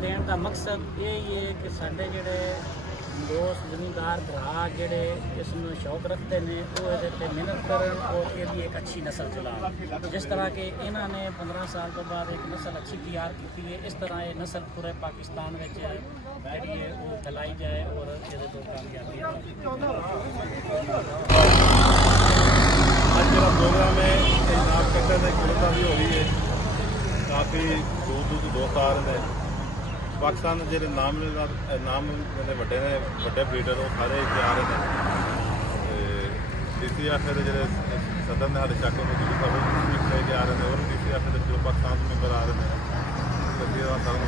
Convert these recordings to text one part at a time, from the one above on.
देने का मकसद यही है कि साढ़े जेडे दोस्त जमींदार भरा जेडे इसमें शौक रखते हैं वो ये मेहनत करें और ये भी एक अच्छी नस्ल चला। जिस तरह के इन्होंने 15 साल तो बाद एक नस्ल अच्छी तैयार की है, इस तरह ये नस्ल पूरे पाकिस्तान में जी है वो फैलाई जाए और ये तो कामयाबी आज जो प्रोग्राम है नाम कट्टे की गुणता भी हो रही है, काफ़ी दूर दूर से दोस्त आ रहे हैं। पाकिस्तान के जो नाम मैंने बड़े ब्रीडर वो सारे इतने आ रहे हैं। DCF के जो सदर ने हर शाखों में लेके आ रहे हैं और DCF के जो पाकिस्तान मेंबर आ रहे हैं तो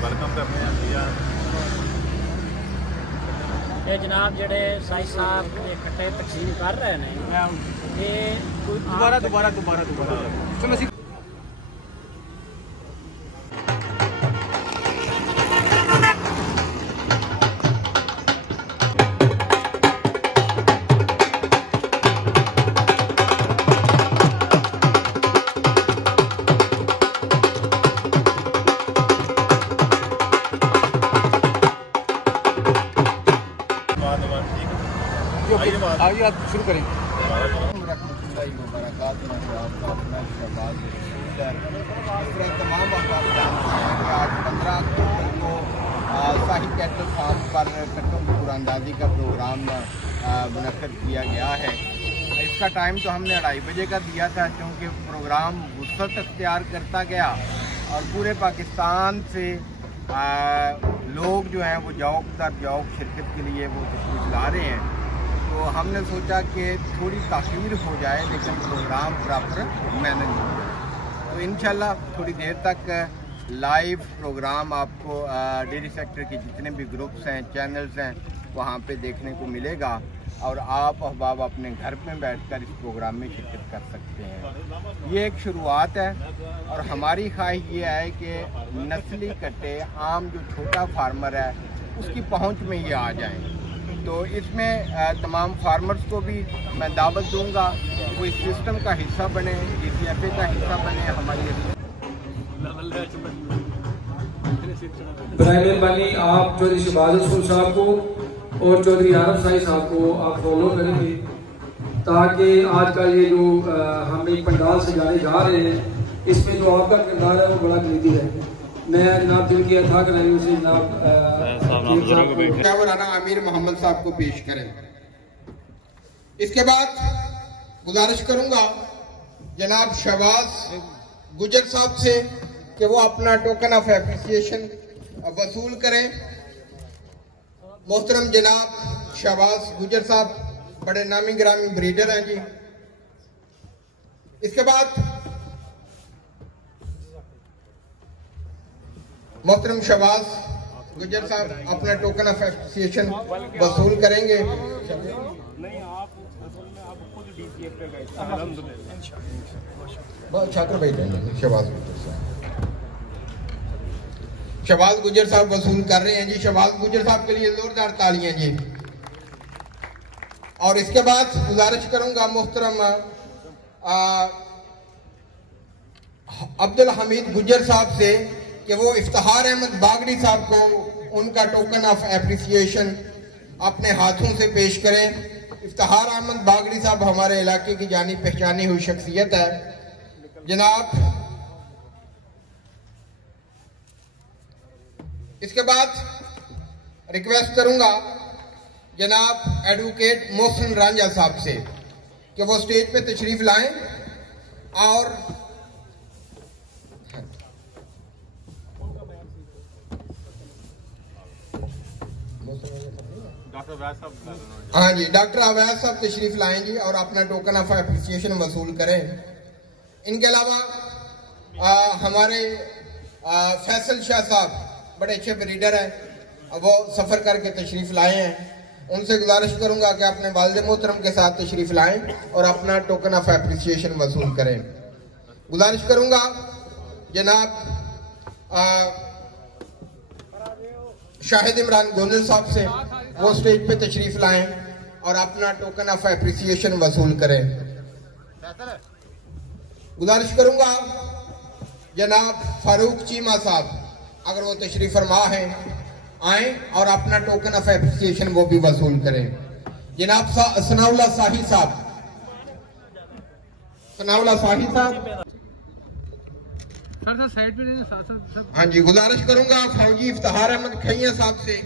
वेलकम करने हैं। ये जनाब जेडे साई साहब ये कट्टे तकसीम कर रहे हैं ये दोबारा आइए आप शुरू करें। तमाम अहबाब जानते हैं कि आज 15 अक्टूबर को शाही कैटल फार्म पर कट्टों की कुरानंदाजी का प्रोग्राम मुनक्किद किया गया है। इसका टाइम तो हमने 2:30 बजे का दिया था, क्योंकि प्रोग्राम वुसअत अख्तियार करता गया और पूरे पाकिस्तान से लोग जो हैं वो जौक दर जौक शिरकत के लिए वो तशरीफ़ ला रहे हैं। तो हमने सोचा कि थोड़ी ताख़ीर हो जाए लेकिन प्रोग्राम प्रॉपर मैनेज हो जाए। तो इंशाल्लाह थोड़ी देर तक लाइव प्रोग्राम आपको डेयरी सेक्टर के जितने भी ग्रुप्स हैं, चैनल्स हैं, वहाँ पे देखने को मिलेगा और आप अहबाब अपने घर में बैठकर इस प्रोग्राम में शिरकत कर सकते हैं। ये एक शुरुआत है और हमारी ख्वाहिश ये है कि नस्ली कट्टे आम जो छोटा फार्मर है उसकी पहुँच में ये आ जाएँ। तो इसमें तमाम फार्मर्स को भी मैं दावत दूंगा वो इस सिस्टम का हिस्सा बने, DCFA का हिस्सा बने। हमारी मेहरबानी आप चौधरी शहबाज रसूल साहब को और चौधरी आरफ साई साहब को आप फॉलो करेंगे ताकि आज का ये जो हम एक पंडाल सजाने जा रहे हैं इसमें जो आपका किरदार है वो बड़ा कलीदी है। मैं जनाब दिल की अथा कर रही हूँ जनाब राना आमिर मोहम्मद साहब को पेश करें। इसके बाद गुजारिश करूंगा जनाब शहबाज गुजर साहब से कि वो अपना टोकन ऑफ एप्रिसिएशन वसूल करें। मोहतरम जनाब शहबाज गुजर साहब बड़े नामी ग्रामी ब्रीडर हैं जी। इसके बाद मोहतरम शहबाज गुजर साहब अपना टोकन ऑफ एप्रिसिएशन वसूल करेंगे। छात्र भाई शहबाज गुजर साहब वसूल कर रहे हैं जी। शहबाज गुजर साहब के लिए जोरदार तालियां जी। और इसके बाद गुजारिश करूंगा मोहतरम अब्दुल हमीद गुजर साहब से कि वो इफ्तिखार अहमद बागड़ी साहब को उनका टोकन ऑफ एप्रिसिएशन अपने हाथों से पेश करें। इफ्तिखार अहमद बागड़ी साहब हमारे इलाके की जानी पहचानी हुई शख्सियत है। जनाब इसके बाद रिक्वेस्ट करूंगा जनाब एडवोकेट मोहसिन रांझा साहब से कि वो स्टेज पे तशरीफ लाएं और हाँ जी डॉक्टर अवैध साहब तशरीफ लाएं जी और अपना टोकन ऑफ एप्रिसिएशन वसूल करें। इनके अलावा हमारे फैसल शाह साहब बड़े अच्छे ब्रीडर हैं, वो सफ़र करके तशरीफ लाए हैं। उनसे गुजारिश करूंगा कि अपने वालिद मोहतरम के साथ तशरीफ लाएं और अपना टोकन ऑफ एप्रिसिएशन वसूल करें। गुजारिश करूंगा जनाब शाहिद इमरान गोंदल साहब से वो स्टेज पे तशरीफ लाएं और अपना टोकन ऑफ एप्रिसिएशन वसूल करें। गुजारिश करूंगा जनाब फारूक चीमा साहब अगर वो तशरीफ फरमा है आए और अपना टोकन ऑफ एप्रिसिएशन वो भी वसूल करें। जनाब सनाउल्लाह शाही साहब, सनाउल्लाह शाही साहब। हाँ जी, गुजारिश करूंगा फौजी इफ्तिखार अहमद खैया साहब से